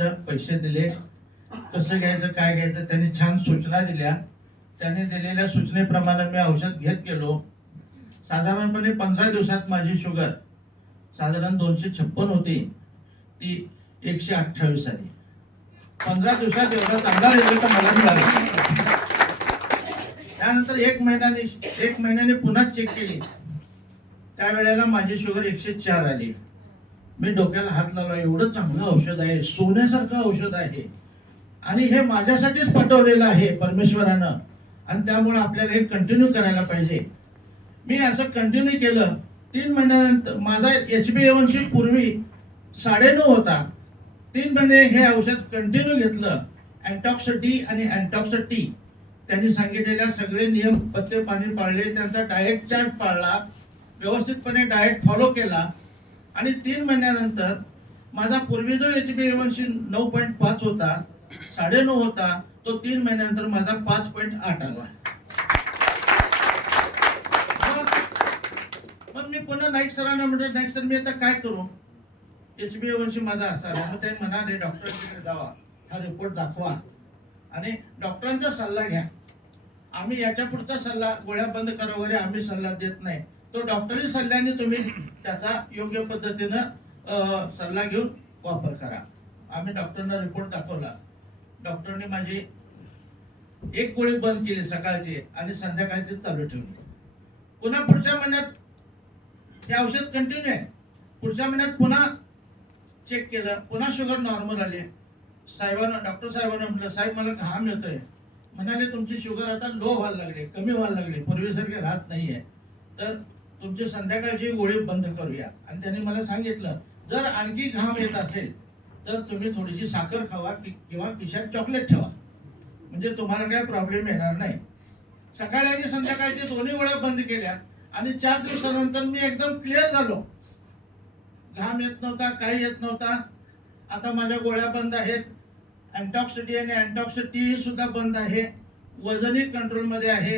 सांगितलं, पैसे दिले, कसं घ्यायचं काय घ्यायचं त्यांनी छान सूचना दिल्या. त्यांनी दिलेल्या सूचनेप्रमाणे मी औषध घेत गेलो. साधारणपणे 15 दिवसात माझी शुगर साधारण 256 होती, ती 128 आली. 15 दिवसात एवढा चांगला रिझल्ट मला मिळाला. त्यानंतर एक महिन्याने पुन्हा चेक केली, त्यावेळेला माझी शुगर 104 आली. मी डोक्याला हात लावला, एवढं चांगलं औषध आहे, सोन्यासारखं औषध आहे आणि हे माझ्यासाठीच पाठवलेलं आहे परमेश्वरानं, आणि त्यामुळे आपल्याला हे कंटिन्यू करायला पाहिजे. मी असं कंटिन्यू केलं. 3 महिन्यानंतर माझा HbA1c पूर्वी 9.5 होता. 3 महिने हे औषध कंटिन्यू घेतलं. अँटॉक्स डी आणि अँटॉक्स टी त्यांनी सांगितलेल्या सगळे नियम पथ्य पाणी पाळले, त्यांचा डाएट चार्ट पाळला, व्यवस्थितपणे डाएट फॉलो केला आणि 3 महिन्यानंतर माझा पूर्वी जो HbA1c 9.5 होता, 9.5 होता, तो 3 महिन्यानंतर माझा 5.8 आला. मग मी पुन्हा नाईक सरांना म्हटलं, नाईक सर मी आता काय करू, HbA1c माझा असा आहे. मग ते म्हणाले, डॉक्टरकडे जावा, हा रिपोर्ट दाखवा आणि डॉक्टरांचा सल्ला घ्या. आम्ही याच्या पुढचा सल्ला, गोळ्या बंद करा वगैरे आम्ही सल्ला देत नाही, तो डॉक्टरी सल्ल्याने तुम्ही त्याचा योग्य पद्धतीनं सल्ला घेऊन वापर करा. आम्ही डॉक्टरना रिपोर्ट दाखवला. डॉक्टरने माझी एक गोळी बंद केली सकाळची आणि संध्याकाळची चालू ठेवली. पुन्हा पुढच्या महिन्यात हे औषध कंटिन्यू आहे. पुढच्या महिन्यात पुन्हा चेक केलं, पुन्हा शुगर नॉर्मल आली. डॉक्टर साहेबांना म्हटलं, साहेब मला घाम येतोय. म्हणाले, तुमची शुगर आता लो व्हायला लागली, कमी व्हायला लागली, पूर्वीसारखे राहत नाहीये, तर तुमची संध्याकाळची गोळी बंद करूया. आणि त्यांनी मला सांगितलं, जर आणखी घाम येत असेल तर तुम्ही थोडीशी साखर खावा किंवा खिशात चॉकलेट ठेवा, म्हणजे तुम्हाला काय प्रॉब्लेम येणार नाही. सकाळी आणि संध्याकाळची दोन्ही गोळ्या बंद केल्या आणि 4 दिवसानंतर मी एकदम क्लिअर झालो. घाम येत नव्हता, काही येत नव्हता. आता माझ्या गोळ्या बंद आहेत. अँटॉक्स डी आणि अँटॉक्स टी सुद्धा बंद आहे. वजनही कंट्रोल मध्ये आहे.